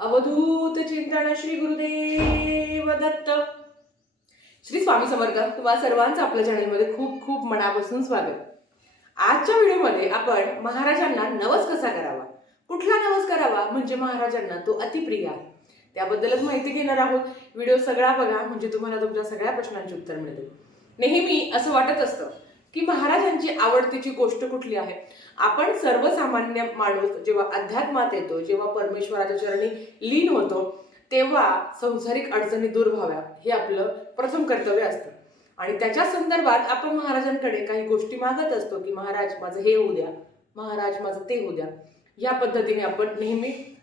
अवधूत चिंतन श्री गुरुदेव दत्त. श्री स्वामी समर्थ तुम्हाला सर्वांचं आपल्या चॅनलमध्ये खूप खूप मनापासून स्वागत. आजच्या व्हिडिओमध्ये आपण महाराजांना नवस कसा करावा? कुठला नवस करावा? म्हणजे महाराजांना तो अतिप्रिय आहे. त्याबद्दलच माहिती घेणार आहोत. व्हिडिओ सगळा बघा म्हणजे तुम्हाला तुमच्या सगळ्या प्रश्नांची उत्तर मिळतील. नेहमी असं वाटत असतं की महाराजांची आवडतीची गोष्ट कुठली आहे? आपण सर्वसामान्य माणूस जेव्हा अध्यात्मात येतो जेव्हा परमेश्वराच्या चरणी लीन होतो तेव्हा संसारिक अडचणी दूर व्हाव्या हे आपलं प्रथम कर्तव्य असतं. आणि त्याच्या संदर्भात आपण महाराजांकडे काही गोष्टी मागत असतो की महाराज माझं हे होऊ द्या. महाराज माझं ते होऊ द्या. या पद्धतीने आपण नेहमी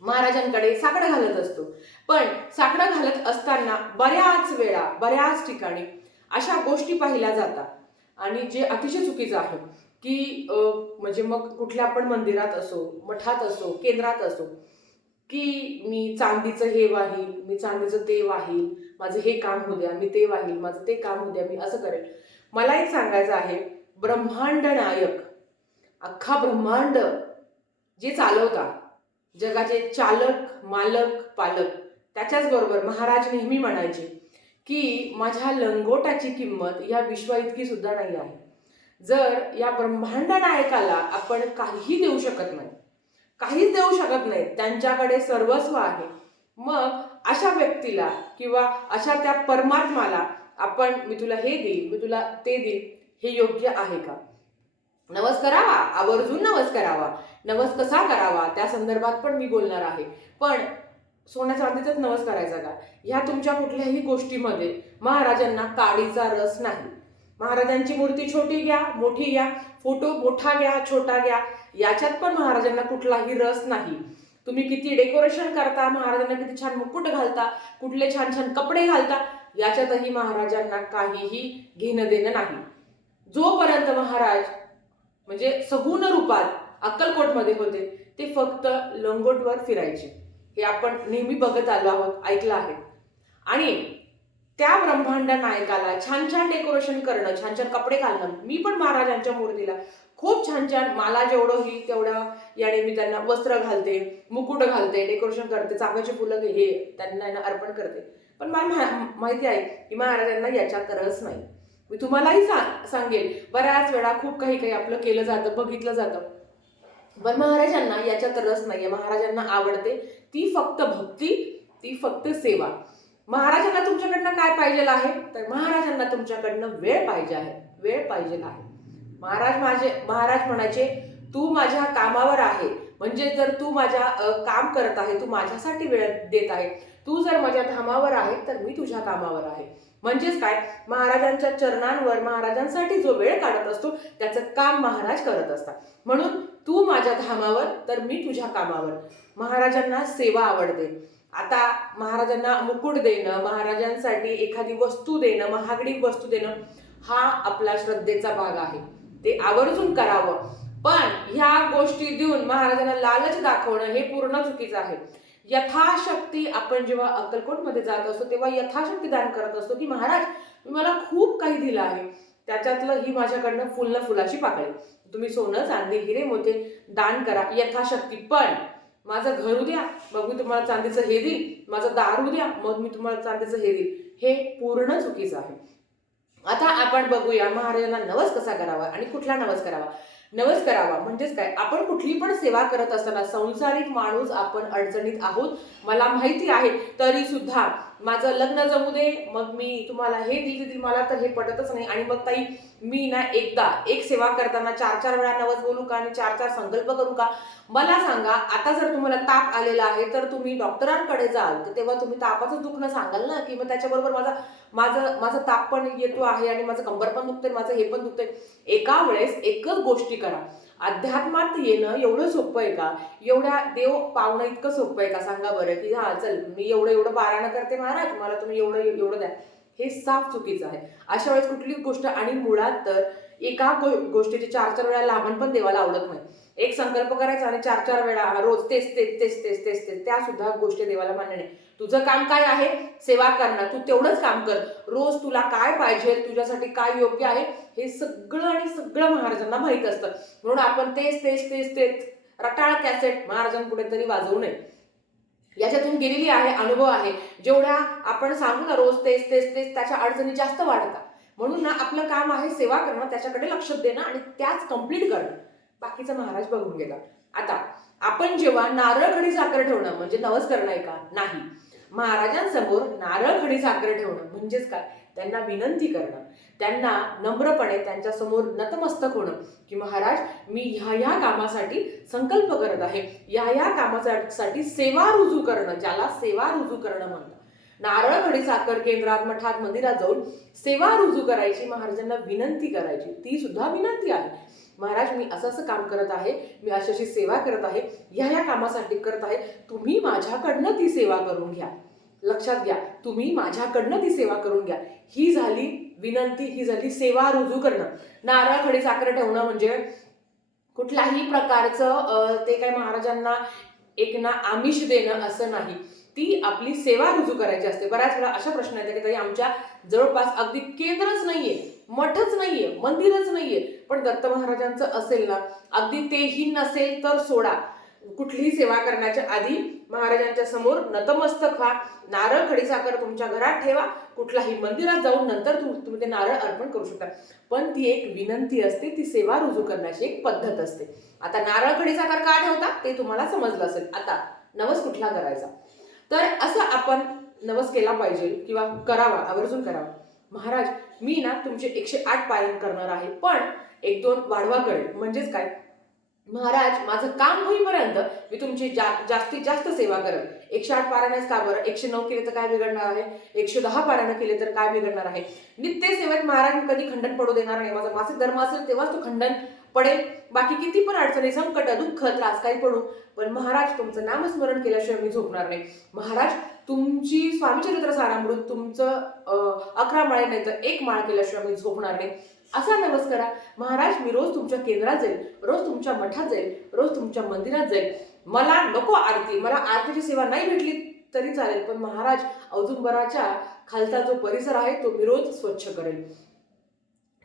महाराजांकडे साकडं घालत असतो. पण साकडं घालत असताना बऱ्याच वेळा बऱ्याच ठिकाणी अशा गोष्टी पाहिल्या जातात. आणि जे अतिशय चुकीचं आहे की म्हणजे मग कुठल्या आपण मंदिरात असो मठात असो केंद्रात असो की मी चांदीचं हे वाहील मी चांदीचं ते वाहील माझं हे काम होऊ द्या मी ते वाहील माझं ते काम होऊ द्या मी असं करेल मला एक सांगायचं आहे ब्रह्मांड नायक अख्खा ब्रह्मांड जे चालवता जगाचे चालक मालक पालक त्याच्याचबरोबर महाराज नेहमी म्हणायचे की माझ्या लंगोटाची किंमत या विश्वा इतकी सुद्धा नाही आहे. जर या ब्रह्मांड नायकाला आपण काहीही देऊ शकत नाही काहीच देऊ शकत नाही त्यांच्याकडे सर्वस्व आहे मग अशा व्यक्तीला किंवा अशा त्या परमात्माला आपण मी तुला हे देईल मी तुला ते देईल हे योग्य आहे का? नवस करावा आवर्जून नवस करावा नवस कसा करावा त्या संदर्भात पण मी बोलणार आहे. पण सोन्या चांदीचाच नवस करायचा का? ह्या तुमच्या कुठल्याही गोष्टीमध्ये महाराजांना काडीचा रस नाही. महाराजांची मूर्ती छोटी घ्या मोठी घ्या फोटो मोठा घ्या छोटा घ्या याच्यात पण महाराजांना कुठलाही रस नाही. तुम्ही किती डेकोरेशन करता महाराजांना किती छान मुकुट घालता कुठले छान छान कपडे घालता याच्यातही महाराजांना काहीही घेणं देणं नाही. जोपर्यंत महाराज म्हणजे सगुण रूपात अक्कलकोटमध्ये होते ते फक्त लंगोटवर फिरायचे. हे आपण नेहमी बघत आलो आहोत ऐकलं आहे. आणि त्या ब्रह्मांड नायकाला छान छान डेकोरेशन करणं छान छान कपडे घालणं मी पण महाराजांच्या मूर्तीला खूप छान छान मला जेवढं होईल तेवढं याने मी त्यांना वस्त्र घालते मुकुट घालते डेकोरेशन करते चाफ्याची फुलं हे त्यांना यांना अर्पण करते. पण मला माहिती आहे की महाराजांना याच्यात रस नाही. मी तुम्हालाही सा- सांगेल बऱ्याच वेळा खूप काही काही आपलं केलं जातं बघितलं जातं. पण महाराजांना याच्यात रस नाहीये. महाराजांना आवडते. ती फक्त भक्ती ती फक्त सेवा. महाराजांना तुमच्याकडनं काय पाहिजे आहे? तर महाराजांना तुमच्याकडनं वेळ पाहिजे आहे. वेळ पाहिजे आहे. महाराज माझे महाराज म्हणायचे तू माझ्या कामावर आहे. म्हणजे जर तू माझ्या काम करत आहे तू माझ्यासाठी वेळ देत आहे. तू जर माझ्या धामावर आहे तर मी तुझ्या कामावर आहे. म्हणजेच काय? महाराजांच्या चरणांवर महाराजांसाठी जो वेळ काढत असतो त्याचं काम महाराज करत असतात. म्हणून तू माझ्या धामावर तर मी तुझ्या कामावर. महाराजांना सेवा आवडते. आता महाराजांना मुकुट देणं महाराजांसाठी एखादी वस्तू देणं महागडी वस्तू देणं हा आपला श्रद्धेचा भाग आहे. ते आवर्जून करावं. पण ह्या गोष्टी देऊन महाराजांना लालच दाखवणं हे पूर्ण चुकीचं आहे. यथाशक्ती आपण जेव्हा अक्कलकोटमध्ये जात असतो तेव्हा यथाशक्ती दान करत असतो की महाराज तुम्ही मला खूप काही दिलं आहे. त्याच्यातलं ही माझ्याकडनं फुलनं फुलाची पाकळी. तुम्ही सोनं चांदी हिरे मोठे दान करा यथाशक्ती. पण माझं घर द्या मग मी तुम्हाला चांदीचं हे देईल. माझं दारू द्या मग मी तुम्हाला चांदीचं हे देईल. हे पूर्ण चुकीचं आहे. आता आपण बघूया महाराजांना नवस कसा करावा आणि कुठला नवस करावा. नवस करावा म्हणजेच काय? आपण कुठली पण सेवा करत असताना संसारिक माणूस आपण अडचणीत आहोत. मला माहिती आहे तरी सुद्धा माझं लग्न जमू दे मग मी तुम्हाला हे दिल दिल मला तर हे पटतच नाही. आणि मग ताई मी ना एकदा एक सेवा करताना चार चार वेळा नवस बोलू का आणि चार चार संकल्प करू का? मला सांगा आता जर तुम्हाला ताप आलेला आहे तर तुम्ही डॉक्टरांकडे जाल. तर तेव्हा तुम्ही तापाचं दुखणं सांगाल ना? की मग त्याच्याबरोबर माझा माझं माझं ताप पण येतो आहे आणि माझं कंबर पण दुखतंय माझं हे पण दुखतंय. एका वेळेस एकच गोष्टी करा. अध्यात्मात येणं एवढं सोपं आहे का? एवढ्या देव पावणं इतकं सोपं आहे का? सांगा बरं की हा चल मी एवढं एवढं पारायण करते महाराज मला तुम्ही एवढं एवढं द्या. हे साफ चुकीचं आहे. अशा वेळेस कुठली गोष्ट आणि मुळात तर एका गो गोष्टीचे चार चार वेळा लाभण पण देवाला आवडत नाही. एक संकल्प करायचा आणि चार चार वेळा रोज तेच तेच तेच तेच तेच तेच त्या सुद्धा गोष्टी देवाला मान्य नाही. तुझं काम काय आहे? सेवा करणं. तू तेवढंच काम कर. रोज तुला काय पाहिजे तुझ्यासाठी काय योग्य आहे हे सगळं आणि सगळं महाराजांना माहीत असतं. म्हणून आपण तेच तेच तेच तेच रटाळ कॅसेट महाराजां कुठेतरी वाजवू नये. याच्यातून गेलेली आहे अनुभव आहे. जेवढ्या आपण सांगू ना रोज तेच तेच तेच त्याच्या अडचणी जास्त वाढतात. म्हणून ना आपलं काम आहे सेवा करणं त्याच्याकडे लक्ष देणं आणि त्याच कंप्लीट करणं. बाकीचं महाराज बघून गेला आता आपण जेव्हा नारळ खडी साखर ठेवणं म्हणजे नवस करणं आहे का? नाही. महाराजांसमोर नारळ खडी साखर ठेवणं म्हणजेच काय? त्यांना विनंती करणं. त्यांना नम्रपणे त्यांच्यासमोर नतमस्तक होणं की महाराज मी ह्या ह्या कामासाठी संकल्प करत आहे. या ह्या कामासाठी सेवा रुजू करणं ज्याला सेवा रुजू करणं म्हणतात. नारळ खडी साखर केंद्रात मठात मंदिरात जाऊन सेवा रुजू करायची महाराजांना विनंती करायची. ती सुद्धा विनंती आहे. महाराज मी असं असं काम करत आहे मी अशी अशी सेवा करत आहे ह्या ह्या कामासाठी करत आहे. तुम्ही माझ्याकडनं ती सेवा करून घ्या. लक्षात घ्या तुम्ही माझ्याकडनं ती सेवा करून घ्या. ही झाली विनंती ही झाली सेवा रुजू करणं. नारळ खडी साखर ठेवणं म्हणजे कुठल्याही प्रकारचं ते काय महाराजांना एक ना आमिष देणं असं नाही. ती आपली सेवा रुजू करायची असते. बऱ्याच वेळा अशा प्रश्न येतात की ताई आमच्या जवळपास अगदी केंद्रच नाहीये मठच नाहीये मंदिरच नाहीये. पण दत्त महाराजांचं असेल ना अगदी तेही नसेल तर सोडा. कुठलीही सेवा करण्याच्या आधी महाराजांच्या समोर नतमस्तक व्हा. नारळ खडीसाखर तुमच्या घरात ठेवा. कुठलाही मंदिरात जाऊन नंतर तुम्ही ते नारळ अर्पण करू शकता. पण ती एक विनंती असते ती सेवा रुजू करण्याची एक पद्धत असते. आता नारळ खडीसाखर का ठेवता? ते तुम्हाला समजलं असेल. आता नवस कुठला करायचा? तर असं आपण नवस केला पाहिजे किंवा करावा आवर्जून करावा. महाराज मी ना तुमचे एकशे आठ पारायण करणार आहे पण एक दोन वाढवा करेल. म्हणजेच काय? महाराज माझं काम होईपर्यंत मी तुमची जा जास्तीत जास्त सेवा करेल. एकशे आठ पारायणच का बरं? एकशे नऊ केले तर काय बिघडणार आहे? एकशे दहा पारायण केले तर काय बिघडणार आहे? नित्य सेवेत महाराज कधी खंडन पडू देणार नाही. माझा मासिक धर्म असेल तेव्हाच तो खंडन पडेल. बाकी किती पण अडचणी संकट दुःख त्रास काही पडू पण महाराज तुमचं नामस्मरण केल्याशिवाय मी झोपणार नाही. महाराज तुमची स्वामीचरित्र सारामृत तुमचं अकरा माळे नाही तर एक माळ केल्याशिवाय मी झोपणार नाही. असा नवस करा. महाराज मी रोज तुमच्या केंद्रात जाईल रोज तुमच्या मठात जाईल रोज तुमच्या मंदिरात जाईल. मला नको आरती मला आरतीची सेवा नाही भेटली तरी चालेल पण महाराज औदुंबराच्या खालचा जो परिसर आहे तो मी रोज स्वच्छ करेल.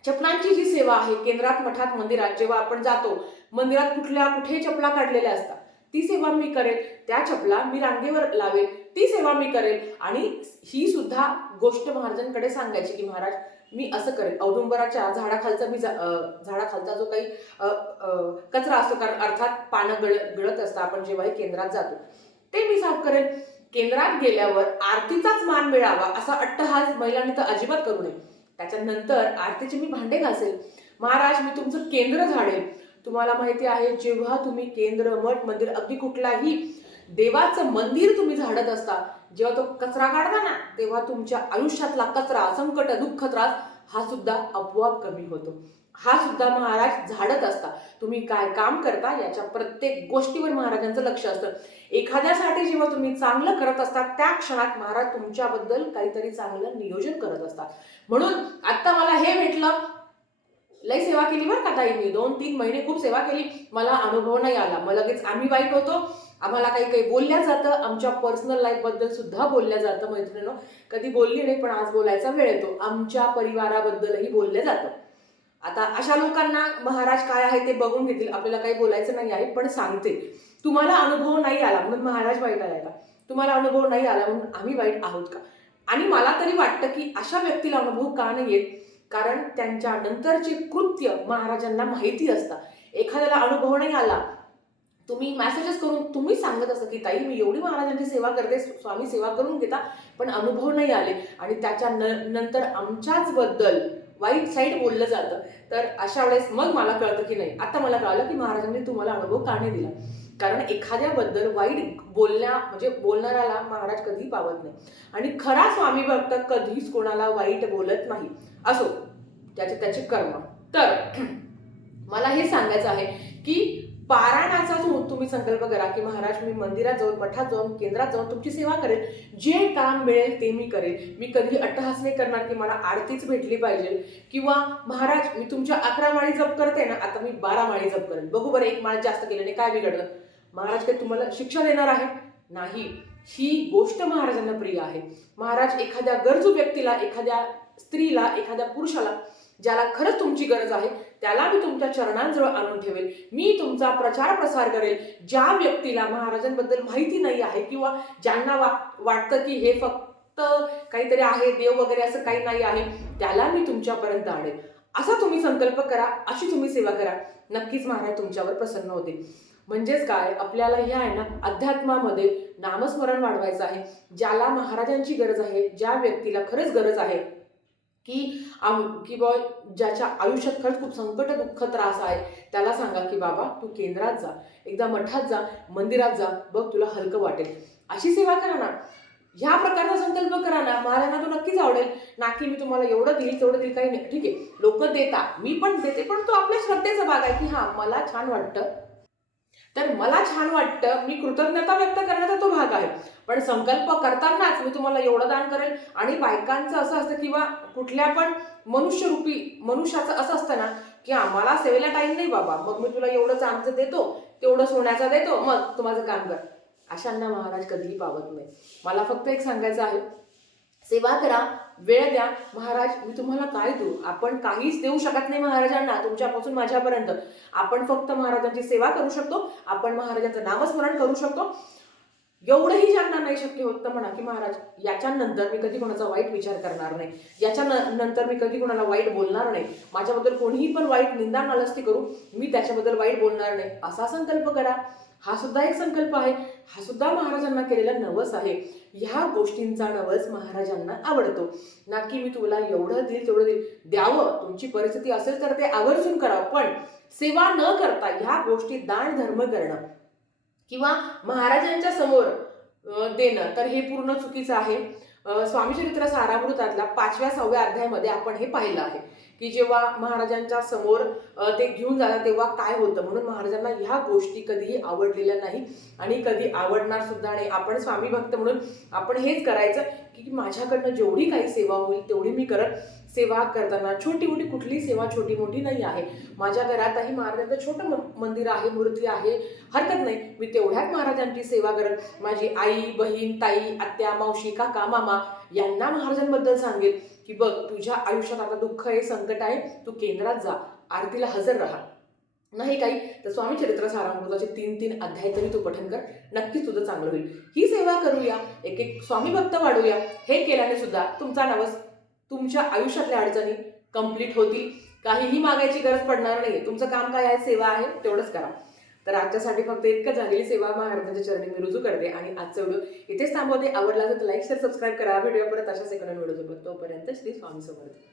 चपलांची जी सेवा आहे केंद्रात मठात मंदिरात जेव्हा आपण जातो मंदिरात कुठल्या कुठे चपला काढलेल्या असतात ती सेवा मी करेल त्या चपला मी रांगेवर लावेल ती सेवा मी करेल आणि ही सुद्धा गोष्ट महाराजांकडे सांगायची की महाराज मी असं करेल. औदुंबराच्या झाडाखालचा मी झाडाखालचा जो काही अं, अं, कचरा असतो कारण अर्थात पानं गळ गळत असतं आपण जेव्हाही केंद्रात जातो ते मी साफ करेल. केंद्रात गेल्यावर आरतीचाच मान मिळावा असा अट्टहास महिलांनी तर अजिबात करू नये. त्याच्यानंतर आरतीचे मी भांडे घासेल. महाराज मी तुमचं केंद्र झाडेल. तुम्हाला माहिती आहे जेव्हा तुम्ही केंद्र मठ मंदिर अगदी कुठलाही देवाचं मंदिर तुम्ही झाडत असता जेव्हा तो कचरा काढता ना तेव्हा तुमच्या आयुष्यातला कचरा संकट दुःख त्रास हा सुद्धा आपोआप कमी होतो. हा सुद्धा महाराज झाडत असता. तुम्ही काय काम करता याच्या प्रत्येक गोष्टीवर महाराजांचं लक्ष असतं. एखाद्यासाठी जेव्हा तुम्ही चांगलं करत असता त्या क्षणात महाराज तुमच्याबद्दल काहीतरी चांगलं नियोजन करत असतात. म्हणून आता मला हे भेटलं. लई सेवा केली बरं का ताई मी. दोन तीन महिने खूप सेवा केली. मला अनुभव नाही आला. मग लगेच आम्ही वाईट होतो. आम्हाला काही काही बोलल्या जातं. आमच्या पर्सनल लाईफबद्दल सुद्धा बोलल्या जातं मैत्रिणीनं. कधी बोलली नाही पण आज बोलायचा वेळ येतो. आमच्या परिवाराबद्दलही बोललं जातं. आता अशा लोकांना महाराज काय आहे ते बघून घेतील. आपल्याला काही बोलायचं नाही आहे पण सांगते. तुम्हाला अनुभव नाही आला म्हणून महाराज वाईट आलाय का? तुम्हाला अनुभव नाही आला म्हणून आम्ही वाईट आहोत का? आणि मला तरी वाटतं की अशा व्यक्तीला अनुभव का नाही येत? कारण त्यांच्या नंतरचे कृत्य महाराजांना माहिती असतात एखाद्याला अनुभव नाही आला तुम्ही मेसेजेस करून तुम्ही सांगत असता की ताई मी एवढी महाराजांची सेवा करते स्वामी सेवा करून घेता. पण अनुभव नाही आले. आणि त्याच्या न नंतर आमच्याच बद्दल वाईट साईड बोललं जातं. तर अशा वेळेस मग मला कळतं की नाही. आता मला कळलं की महाराजांनी तुम्हाला अनुभव का नाही दिला. कारण एखाद्याबद्दल वाईट बोलण्या म्हणजे बोलणाऱ्याला महाराज कधी पावत नाही. आणि खरा स्वामी भक्त कधीच कोणाला वाईट बोलत नाही. असो त्याचे त्याचे कर्म. तर मला हे सांगायचं आहे की पारायणाचा जो तुम्ही संकल्प करा की महाराज मी मंदिरात जाऊन मठात जाऊन केंद्रात जाऊन तुमची सेवा करेल जे काम मिळेल ते मी करेल मी कधी अट्टहास नाही करणार की मला आरतीच भेटली पाहिजे. किंवा महाराज मी तुमच्या अकरा माळी जप करते ना आता मी बारा माळी जप करेन. बघू बरं एक माळ जास्त केल्याने काय बिघडलं? महाराज काही तुम्हाला शिक्षा देणार आहे नाही. ही गोष्ट महाराजांना प्रिय आहे. महाराज एखाद्या गरजू व्यक्तीला एखाद्या स्त्रीला एखाद्या पुरुषाला ज्याला खरंच तुमची गरज आहे त्याला मी तुमच्या चरणांजवळ आणून ठेवेल. मी तुमचा प्रचार प्रसार करेल. ज्या व्यक्तीला महाराजांबद्दल माहिती नाही आहे किंवा ज्यांना वा वाटतं की हे फक्त काहीतरी आहे देव वगैरे असं काही नाही आहे त्याला मी तुमच्यापर्यंत आणेल. असा तुम्ही संकल्प करा अशी तुम्ही सेवा करा. नक्कीच महाराज तुमच्यावर प्रसन्न होते म्हणजेच काय? आपल्याला ह्या आहे ना अध्यात्मामध्ये नामस्मरण वाढवायचं आहे. ज्याला महाराजांची गरज आहे ज्या व्यक्तीला खरंच गरज आहे की आम की बा ज्याच्या आयुष्यात खरंच खूप संकट दुःख त्रास आहे त्याला सांगा की बाबा तू केंद्रात जा एकदा मठात जा मंदिरात जा बघ तुला हलकं वाटेल. अशी सेवा करा ना. ह्या प्रकारचा संकल्प करा ना. महाराजांना तो नक्कीच आवडेल. ना की मी तुम्हाला एवढं देईल तेवढं देईल काही नाही. ठीक आहे. लोक देता. मी पण देते पण तो आपल्या श्रद्धेचा भाग आहे की हा मला छान वाटतं. तर मला छान वाटतं मी कृतज्ञता व्यक्त करण्याचा तो भाग आहे. पण संकल्प करतानाच मी तुम्हाला एवढं दान करेल. आणि बायकांचं असं असतं किंवा कुठल्या पण मनुष्यरूपी मनुष्याचं असं असतं ना की आम्हाला सेवेला टाईम नाही बाबा. मग मी तुला एवढं आमचं देतो तेवढं सोन्याचा देतो मग तू माझं काम कर. अशांना महाराज कधीही पावत नाही मला फक्त एक सांगायचं आहे सेवा करा वेळ द्या. महाराज मी तुम्हाला काय देऊ? आपण काहीच देऊ शकत नाही महाराजांना तुमच्यापासून माझ्यापर्यंत. आपण फक्त महाराजांची सेवा करू शकतो आपण महाराजांचं नामस्मरण करू शकतो. एवढंही ज्यांना नाही शक्य होत तर म्हणा की महाराज याच्यानंतर मी कधी कोणाचा वाईट विचार करणार नाही. याच्या नंतर मी कधी कोणाला वाईट बोलणार नाही. माझ्याबद्दल कोणीही पण वाईट निंदा नालस्ती करू मी त्याच्याबद्दल वाईट बोलणार नाही. असा संकल्प करा. हा सुद्धा एक संकल्प आहे. हा सुद्धा महाराजांना केलेला नवस आहे. ह्या गोष्टींचा नवस महाराजांना आवडतो. ना की मी तुला एवढं देईल तेवढं देईल. द्यावं तुमची परिस्थिती असेल तर ते आवर्जून करावं. पण सेवा न करता ह्या गोष्टी दान धर्म करणं किंवा महाराजांच्या समोर देणं तर हे पूर्ण चुकीचं आहे. स्वामी चरित्र सारामृतातला पाचव्या सहाव्या अध्यायामध्ये आपण हे पाहिलं आहे की जेव्हा महाराजांच्या समोर ते घेऊन जातात तेव्हा काय होतं? म्हणून महाराजांना ह्या गोष्टी कधीही आवडलेल्या नाही आणि कधी आवडणार सुद्धा नाही. आपण स्वामी भक्त म्हणून आपण हेच करायचं की माझ्याकडनं जेवढी काही सेवा होईल तेवढी मी करत सेवा करताना. छोटी मोठी कुठलीही सेवा छोटी मोठी नाही आहे. माझ्या घरातही महाराजांचं छोटं मंदिर आहे मूर्ती आहे. हरकत नाही. मी तेवढ्याच महाराजांची सेवा करत माझी आई बहीण ताई आत्या मावशी काका मामा यांना महाराजांबद्दल सांगेल की बघ तुझ्या आयुष्यात आता दुःख आहे संकट आहे. तू केंद्रात जा. आरतीला हजर राहा. नाही काही तर स्वामी चरित्र सारामृताचे तीन तीन अध्याय तरी तू पठन कर. नक्कीच तुझं चांगलं होईल. ही सेवा करूया. एक एक स्वामी भक्त वाढूया. हे केल्याने सुद्धा तुमचा नवस तुमच्या आयुष्यातल्या अडचणी कंप्लीट होतील. काहीही मागायची गरज पडणार नाही तुमचं काम काय आहे? सेवा आहे. तेवढंच करा. तर आजच्यासाठी फक्त इतकं झालेली सेवा महाराजांच्या चरणी मी रुजू करते आणि आजचा व्हिडिओ इथेच थांबवते. आवडला तर लाईक शेअर सबस्क्राईब करा. व्हिडिओ परत अशा सेकंड व्हिडिओ सोबत. तोपर्यंत श्री स्वामी समर्थ.